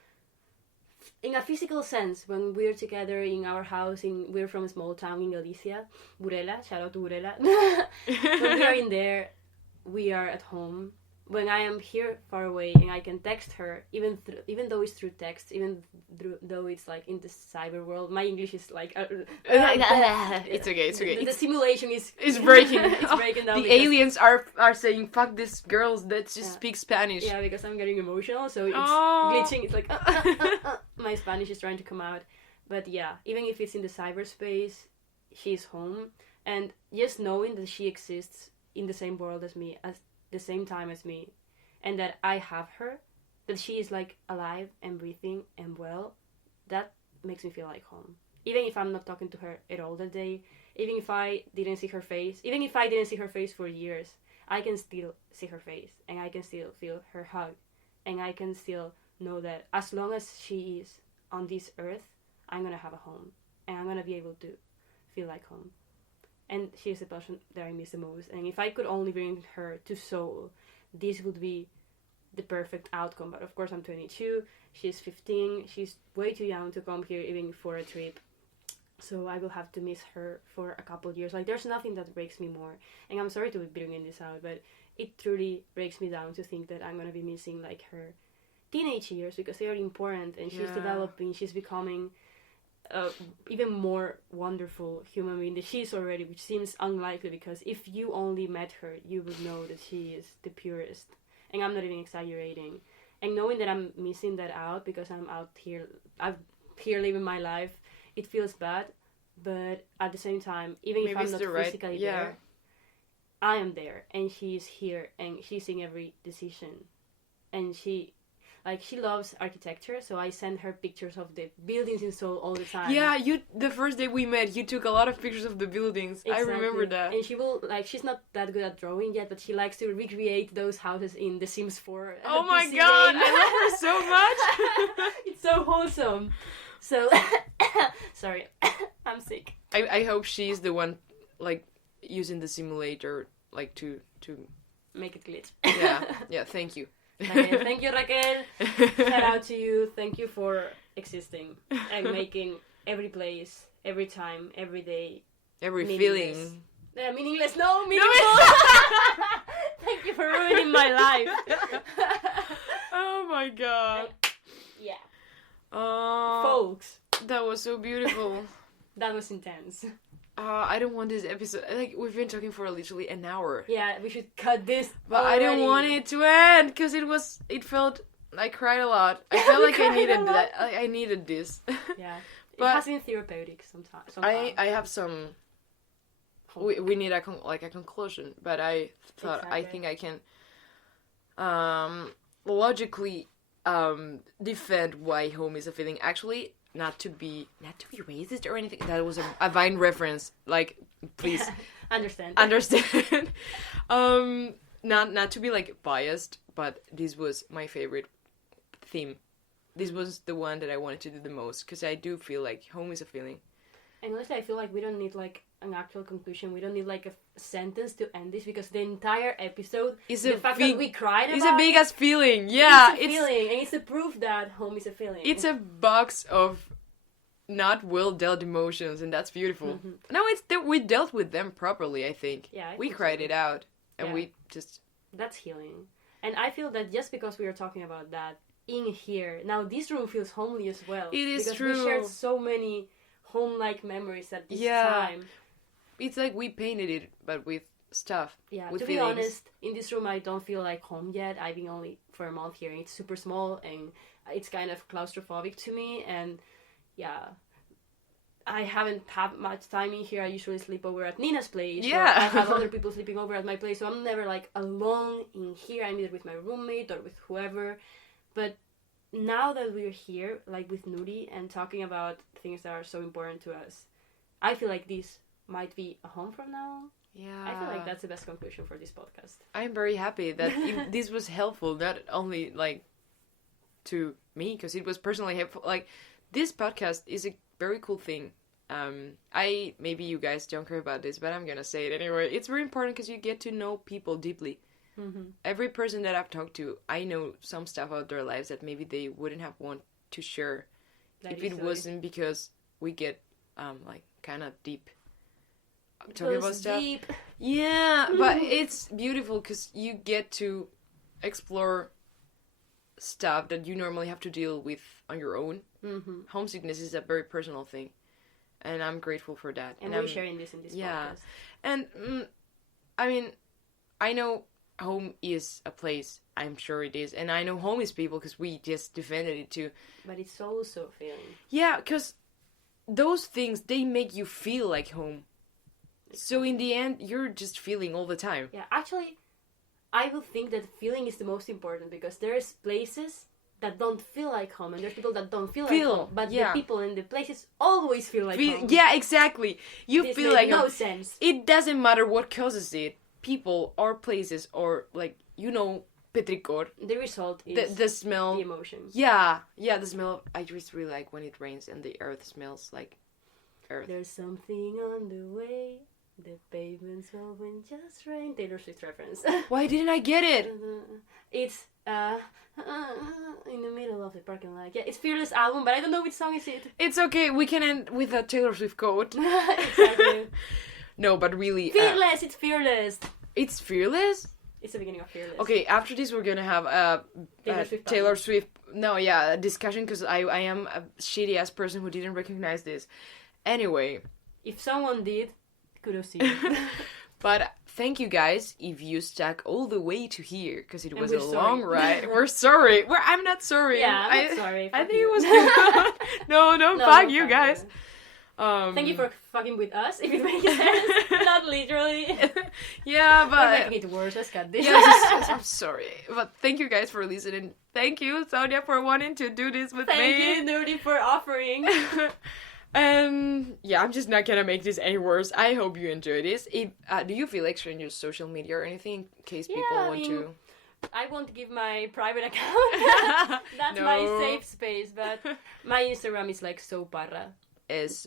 in a physical sense when we're together in our house. We're from a small town in Galicia, Burela. Shout out to Burela. When we are in there, we are at home. When I am here far away and I can text her, even though it's through text, though it's like in the cyber world, my English is like it's okay. The simulation is breaking. It's breaking down. The aliens are saying, "Fuck this girl that just speaks Spanish." Yeah, because I'm getting emotional, so it's glitching. It's like my Spanish is trying to come out. But yeah, even if it's in the cyberspace, she's home, and just knowing that she exists in the same world as me, at the same time as me, and that I have her, that she is like alive and breathing and well, that makes me feel like home. Even if I'm not talking to her at all that day, even if I didn't see her face, even if I didn't see her face for years, I can still see her face, and I can still feel her hug, and I can still know that as long as she is on this earth, I'm gonna have a home, and I'm gonna be able to feel like home. And she's the person that I miss the most. And if I could only bring her to Seoul, this would be the perfect outcome. But of course, I'm 22, she's 15, she's way too young to come here even for a trip. So I will have to miss her for a couple of years. Like, there's nothing that breaks me more. And I'm sorry to be bringing this out, but it truly breaks me down to think that I'm going to be missing, like, her teenage years, because they are important, and she's developing, she's becoming even more wonderful human being that she is already, which seems unlikely, because if you only met her, you would know that she is the purest. And I'm not even exaggerating. And knowing that I'm missing that out because I'm here living my life, it feels bad. But at the same time, even if I'm not physically there, I am there, and she is here, and she's in every decision. And she loves architecture, so I send her pictures of the buildings in Seoul all the time. Yeah, the first day we met, you took a lot of pictures of the buildings. Exactly. I remember that. And she will, like, she's not that good at drawing yet, but she likes to recreate those houses in The Sims 4. Oh my god, I love her so much! It's so wholesome. So, sorry, I'm sick. I hope she's the one, like, using the simulator, like, to make it glitch. Yeah, thank you. Raquel. Thank you, Raquel. Shout out to you. Thank you for existing and making every place, every time, every day, every feeling. Meaningless? No, meaningful. Thank you for ruining my life. Oh my god. Folks, that was so beautiful. That was intense. I don't want this episode. Like, we've been talking for literally an hour. Yeah, we should cut this. But already. I don't want it to end because it felt. I cried a lot. I felt like I needed that. I needed this. Yeah, but it has been therapeutic sometimes. I have some. We need a conclusion, but I thought I think I can logically defend why home is a feeling. Actually, not to be racist or anything. That was a Vine reference. Like, please understand. Not to be like biased, but this was my favorite theme. This was the one that I wanted to do the most, because I do feel like home is a feeling. And honestly, I feel like we don't need like an actual conclusion. We don't need like a sentence to end this, because the entire episode is the fact that we cried about. It's a big ass feeling. Yeah, it's a feeling, and it's a proof that home is a feeling. It's a box of not well dealt emotions, and that's beautiful. Mm-hmm. No, it's that we dealt with them properly. I think. Yeah, we cried it out, and we just. That's healing, and I feel that just because we are talking about that in here now, this room feels homely as well. It is because true. We shared so many home-like memories at this time. It's like we painted it, but with stuff. Yeah, with to feelings. be honest, in this room I don't feel like home yet. I've been only for a month here, and it's super small, and it's kind of claustrophobic to me, and I haven't had much time in here. I usually sleep over at Nina's place. Yeah. I have other people sleeping over at my place, so I'm never like alone in here. I'm either with my roommate or with whoever. But now that we're here, like with Nuri, and talking about things that are so important to us, I feel like this might be a home from now on. Yeah. I feel like that's the best conclusion for this podcast. I'm very happy that this was helpful, not only like to me, because it was personally helpful. Like, this podcast is a very cool thing. Maybe you guys don't care about this, but I'm gonna say it anyway. It's very important because you get to know people deeply. Every person that I've talked to, I know some stuff about their lives that maybe they wouldn't have wanted to share if it wasn't because we get like kind of deep talking about stuff. Deep. Yeah, but it's beautiful because you get to explore stuff that you normally have to deal with on your own. Homesickness is a very personal thing, and I'm grateful for that. And we're sharing this in this podcast. And I mean, I know home is a place. I'm sure it is, and I know home is people because we just defended it too. But it's also a feeling. Yeah, because those things, they make you feel like home. So in the end, you're just feeling all the time. Yeah, actually, I would think that feeling is the most important because there's places that don't feel like home and there's people that don't feel like home. But the people in the places always feel like home. Yeah, exactly. You this feel like no home. sense. It doesn't matter what causes it. People or places or like, petricor. The result is the smell. The emotions. Yeah, the smell. I just really like when it rains and the earth smells like earth. There's something on the way. The pavement smell when just rain. Taylor Swift reference. Why didn't I get it? It's in the middle of the parking lot. Yeah, it's Fearless album, but I don't know which song is it. It's okay. We can end with a Taylor Swift quote. Exactly. No, but really... Fearless! It's Fearless! It's Fearless? It's the beginning of Fearless. Okay, after this we're gonna have a Taylor Swift... No, yeah, a discussion, because I am a shitty-ass person who didn't recognize this. Anyway. If someone did, kudos to you. But thank you guys if you stuck all the way to here, because it was a long ride. We're sorry. I'm not sorry. Yeah, I'm not sorry. I think it was good. No, fuck you guys. Thank you for fucking with us, if it makes sense. Not literally. Yeah, but... We're making it worse. Let's cut this. Yes, I'm sorry. But thank you guys for listening. Thank you, Sonia, for wanting to do this with me. Thank you, Nerdy, for offering. Yeah, I'm just not gonna make this any worse. I hope you enjoy this. Do you feel like sharing your social media or anything in case people want to? I won't give my private account. That's my safe space, but my Instagram is like soparra.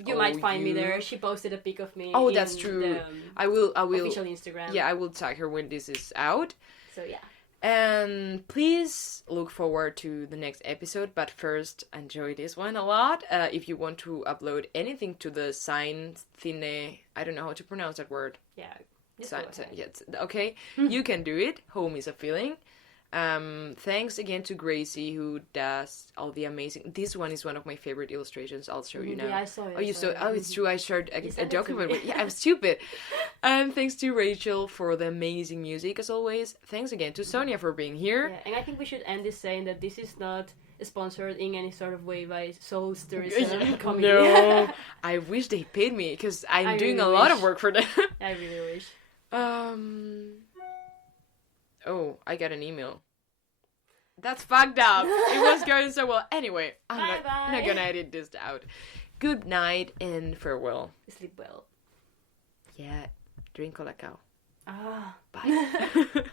You might find me there. She posted a pic of me. Oh, that's true. I will. Official Instagram. Yeah, I will tag her when this is out. So yeah. And please look forward to the next episode. But first, enjoy this one a lot. If you want to upload anything to the sign thine, I don't know how to pronounce that word. Yeah. Yes. Okay. You can do it. Home is a feeling. Thanks again to Gracie who does all the amazing... This one is one of my favorite illustrations. I'll show you now. Yeah, I saw it. It's true. I shared a document with... Yeah, I'm stupid. And thanks to Rachel for the amazing music, as always. Thanks again to Sonia for being here. Yeah, and I think we should end this saying that this is not sponsored in any sort of way by Soul Tourism Comedy. No, I wish they paid me, because I'm doing a lot of work for them. I really wish. Oh, I got an email. That's fucked up. It was going so well. Anyway, I'm not gonna edit this out. Good night and farewell. Sleep well. Yeah, drink colacao. Ah. Bye.